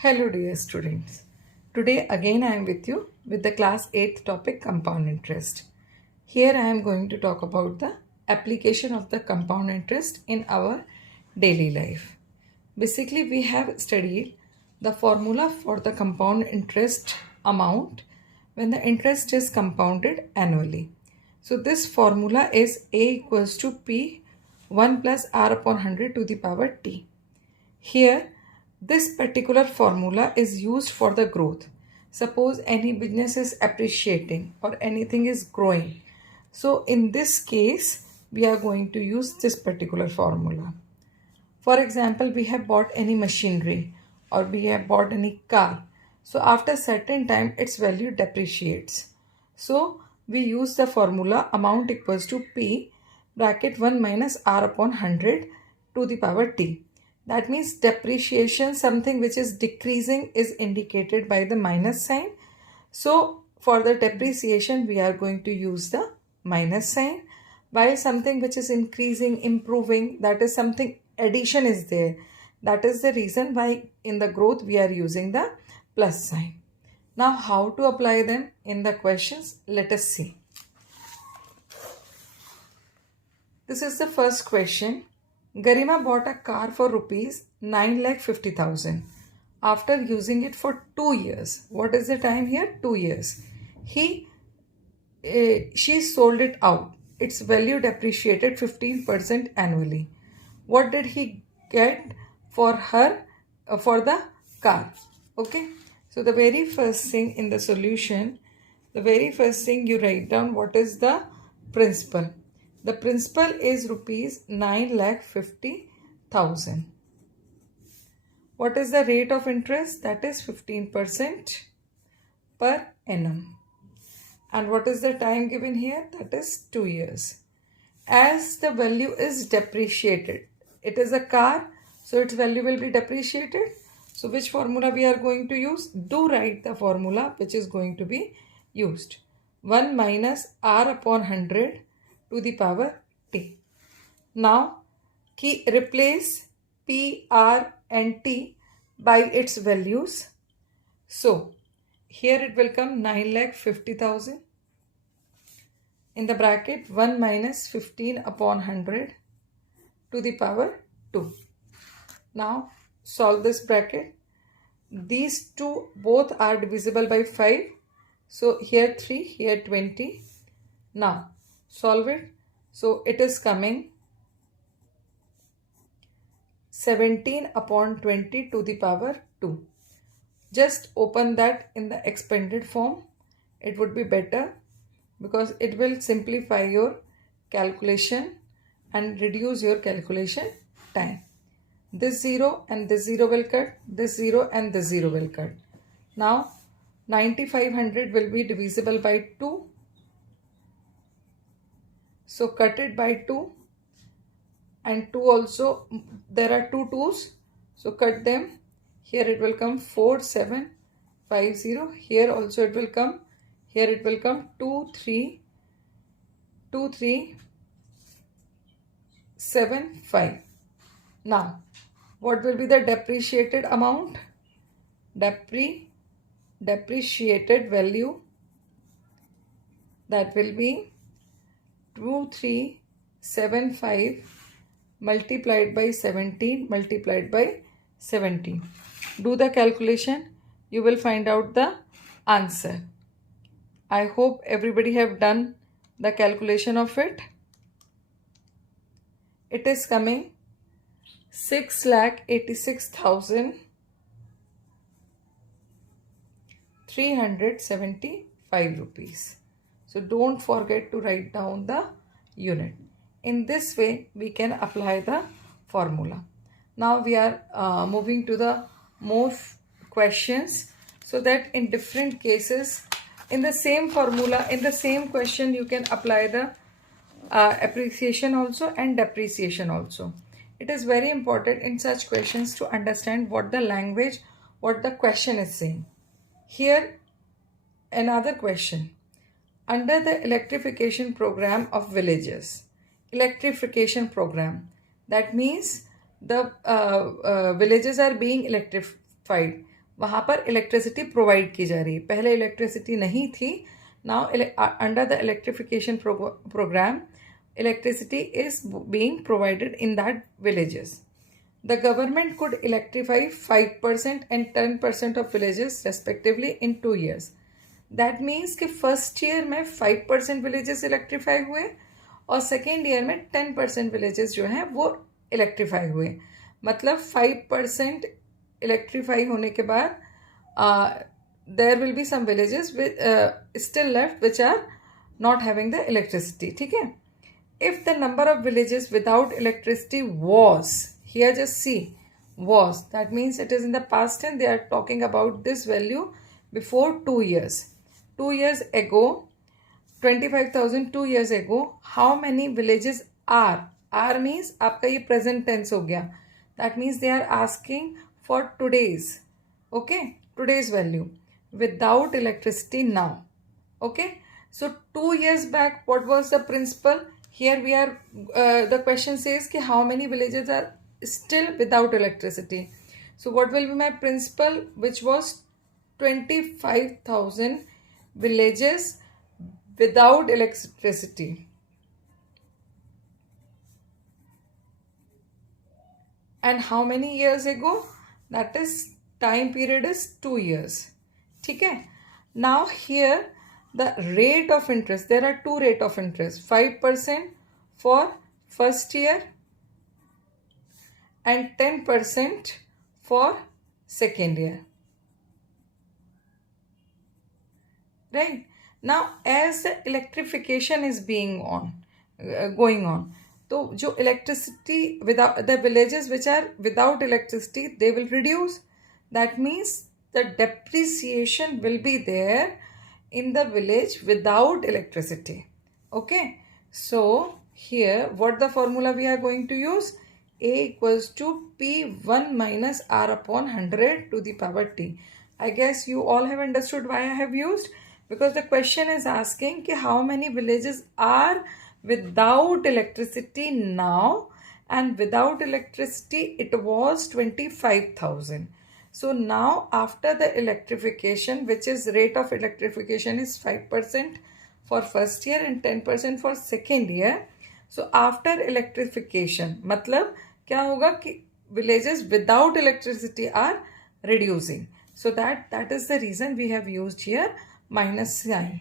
Hello dear students. Today again I am with you with the class 8th topic compound interest. Here I am going to talk about the application of the compound interest in our daily life. Basically we have studied the formula for the compound interest amount when the interest is compounded annually. So this formula is A equals to P 1 plus R upon 100 to the power T. Here, this particular formula is used for the growth. Suppose any business is appreciating or anything is growing. So in this case, we are going to use this particular formula. For example, we have bought any machinery or we have bought any car. So after certain time, its value depreciates. So we use the formula amount equals to P bracket 1 minus R upon 100 to the power T. That means depreciation, something which is decreasing, is indicated by the minus sign. So for the depreciation, we are going to use the minus sign. While something which is increasing, improving, that is something addition is there. That is the reason why in the growth we are using the plus sign. Now how to apply them in the questions? Let us see. This is the first question. Garima bought a car for rupees 9,50,000 after using it for 2 years. What is the time here? 2 years. She sold it out. Its value depreciated 15% annually. What did he get for her for the car? Okay. So the very first thing in the solution, the very first thing you write down what is the principal. The principal is rupees 9,50,000. What is the rate of interest? That is 15% per annum. And what is the time given here? That is 2 years. As the value is depreciated, it is a car, so its value will be depreciated. So which formula we are going to use? Do write the formula which is going to be used. 1 minus R upon 100 to the power T. Now replace P, R and T by its values. So here it will come 9,50,000. In the bracket 1 minus 15 upon 100 to the power 2. Now solve this bracket. These two both are divisible by 5. So here 3, here 20. Now solve it. So it is coming 17 upon 20 to the power 2. Just open that in the expanded form. It would be better because it will simplify your calculation and reduce your calculation time. This 0 and this 0 will cut. This 0 and this 0 will cut. Now 9,500 will be divisible by 2. So cut it by 2 and 2 also, there are 2 2's. So cut them. Here it will come 4750. Here also it will come. Here it will come 2375. Now what will be the depreciated amount? Depreciated value, that will be 2375 multiplied by 17 multiplied by 17. Do the calculation. You will find out the answer. I hope everybody have done the calculation of it. It is coming 6,86,375 rupees. So don't forget to write down the unit. In this way, we can apply the formula. Now we are moving to the more questions, so that in different cases, in the same formula, in the same question, you can apply the appreciation also and depreciation also. It is very important in such questions to understand what the language, what the question is saying. Here, another question. Under the electrification program of villages, electrification program, that means the villages are being electrified. वहाँ पर electricity provide की जा रही है. पहले electricity नहीं थी. Now under the electrification program electricity is being provided in that villages. The government could electrify 5% and 10% of villages respectively in 2 years. That means कि फर्स्ट ईयर में 5% विलेजेस इलेक्ट्रीफाई हुए और सेकेंड ईयर में 10% villages जो हैं वो electrify हुए. मतलब 5% इलेक्ट्रीफाई होने के बाद there will be some villages still left which are not having the electricity. ठीक है. If the number of villages without electricity was, here just see, was, that means it is in the past tense. They are talking about this value before 2 years. 2 years ago, 25,000 2 years ago, how many villages are? Are means आपका ये present tense हो गया. That means they are asking for today's, okay, today's value without electricity now. Okay. So 2 years back, what was the principle? Here we are, the question says कि how many villages are still without electricity. So what will be my principal, which was 25,000 villages without electricity. And how many years ago? That is, time period is 2 years. ठीक है. Now here the rate of interest, there are two rate of interest, 5% for first year and 10% for second year. Right. Now as the electrification is being on, going on, तो जो electricity without the villages which are without electricity, they will reduce. That means the depreciation will be there in the village without electricity. Okay. So here what the formula we are going to use? A equals to P1 minus R upon 100 to the power T. I guess you all have understood why I have used, because the question is asking कि how many villages are without electricity now, and without electricity it was 25,000. So now after the electrification, which is rate of electrification is 5% for first year and 10% for second year. So after electrification, मतलब क्या होगा कि villages without electricity are reducing. So that is the reason we have used here minus sign.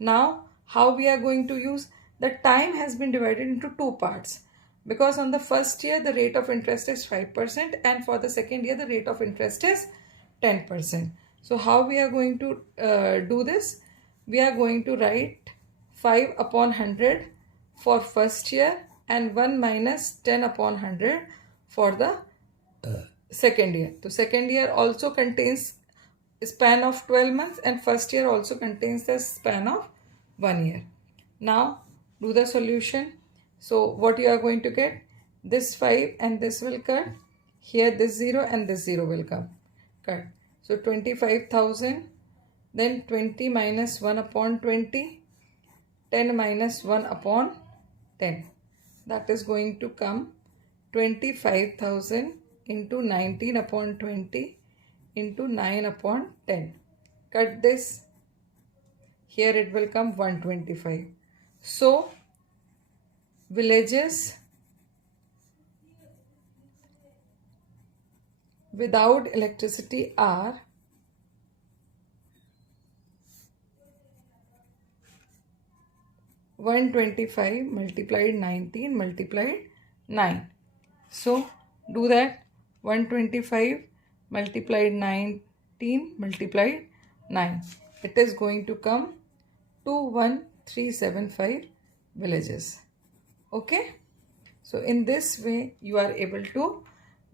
Now how we are going to use? The time has been divided into two parts. Because on the first year the rate of interest is 5% and for the second year the rate of interest is 10%. So how we are going to do this? We are going to write 5 upon 100 for first year and 1 minus 10 upon 100 for the second year. So second year also contains span of 12 months and first year also contains the span of 1 year. Now do the solution. So what you are going to get? This 5 and this will cut. Here this 0 and this 0 will come. Cut. So 25,000. Then 20 minus 1 upon 20. 10 minus 1 upon 10. That is going to come 25,000 into 19 upon 20 into 9 upon 10. Cut this. Here it will come 125. So villages without electricity are 125 multiplied 19 multiplied 9. So do that. 125 multiplied 19 multiplied 9. It is going to come 21375 villages. Okay. So in this way you are able to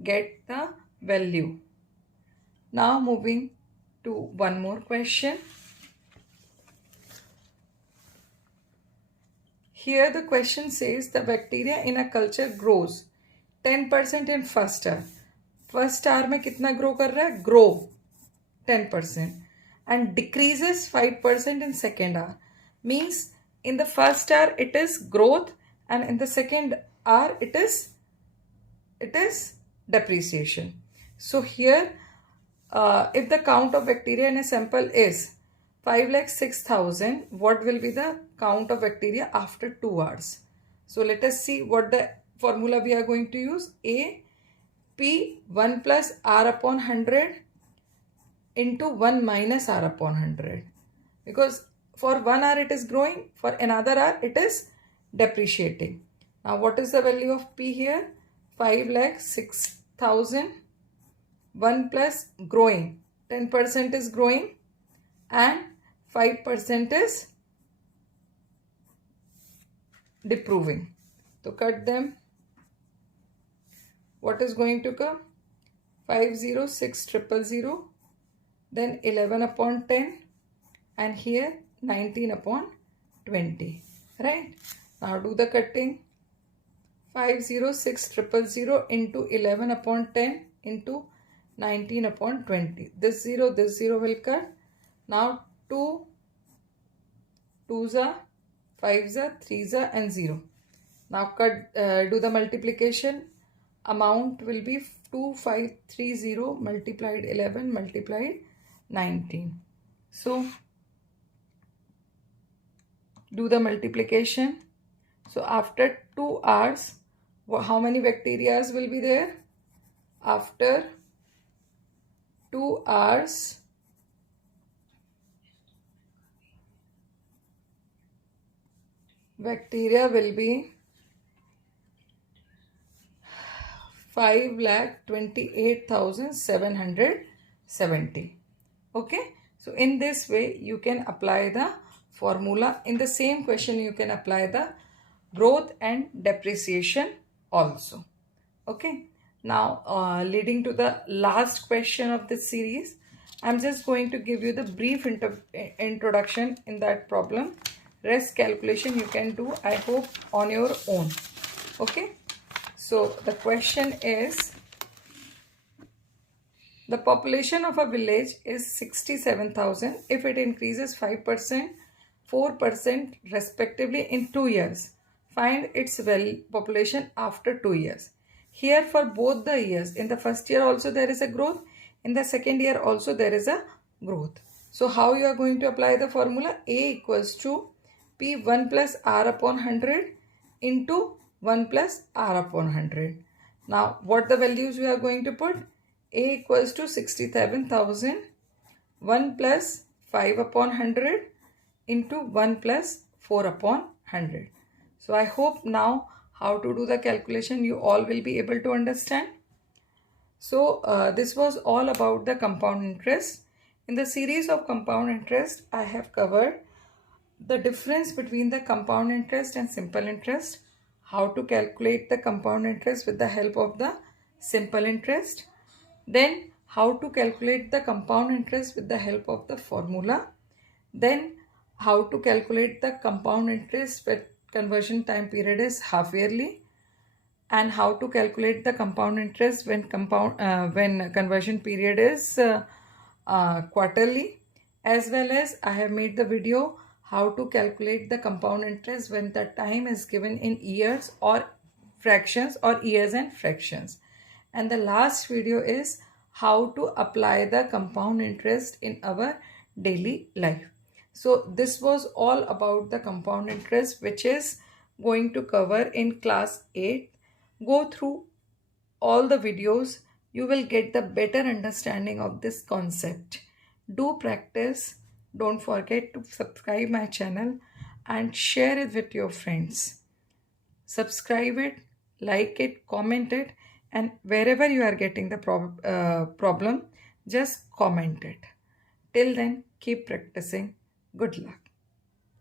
get the value. Now moving to one more question. Here the question says the bacteria in a culture grows 10% in first hour. First hour में कितना grow कर रहा है? Grow 10% and decreases 5% in second hour. Means in the first hour it is growth and in the second hour it is depreciation. So here if the count of bacteria in a sample is 5,06,000, what will be the count of bacteria after 2 hours? So let us see what the formula we are going to use. A P 1 plus R upon 100 into 1 minus R upon 100. Because for 1 hour it is growing, for another hour it is depreciating. Now what is the value of P here? 5,06,000. 1 plus growing, 10% is growing and 5% is deproving. So cut them. What is going to come? 506,000, then 11 upon 10, and here 19 upon 20. Right? Now do the cutting. 506,000 into 11 upon 10 into 19 upon 20. This 0 will cut. Now 2, 2s are, 5s are, 3s are and 0. Now cut, do the multiplication. Amount will be 2530 multiplied 11 multiplied 19. So do the multiplication. So after 2 hours, how many bacteria will be there? After 2 hours, bacteria will be 5,28,770. Okay. So in this way you can apply the formula. In the same question you can apply the growth and depreciation also. Okay. Now leading to the last question of this series, I'm just going to give you the brief introduction in that problem. Rest calculation you can do, I hope, on your own. Okay. So the question is, the population of a village is 67,000 if it increases 5%, 4% respectively in 2 years. Find its population after 2 years. Here for both the years, in the first year also there is a growth, in the second year also there is a growth. So how you are going to apply the formula? A equals to P 1 plus R upon 100 into 1 plus R upon 100. Now what the values we are going to put? A equals to 67,000, 1 plus 5 upon 100 into 1 plus 4 upon 100. So I hope now how to do the calculation you all will be able to understand. So this was all about the compound interest. In the series of compound interest, I have covered the difference between the compound interest and simple interest, how to calculate the compound interest with the help of the simple interest, then how to calculate the compound interest with the help of the formula, then how to calculate the compound interest when conversion time period is half yearly, and how to calculate the compound interest when conversion period is quarterly, as well as I have made the video how to calculate the compound interest when the time is given in years or fractions, or years and fractions. And the last video is how to apply the compound interest in our daily life. So this was all about the compound interest, which is going to cover in class 8. Go through all the videos. You will get the better understanding of this concept. Do practice. Don't forget to subscribe my channel and share it with your friends. Subscribe it, like it, comment it, and wherever you are getting the problem, just comment it. Till then, keep practicing. Good luck.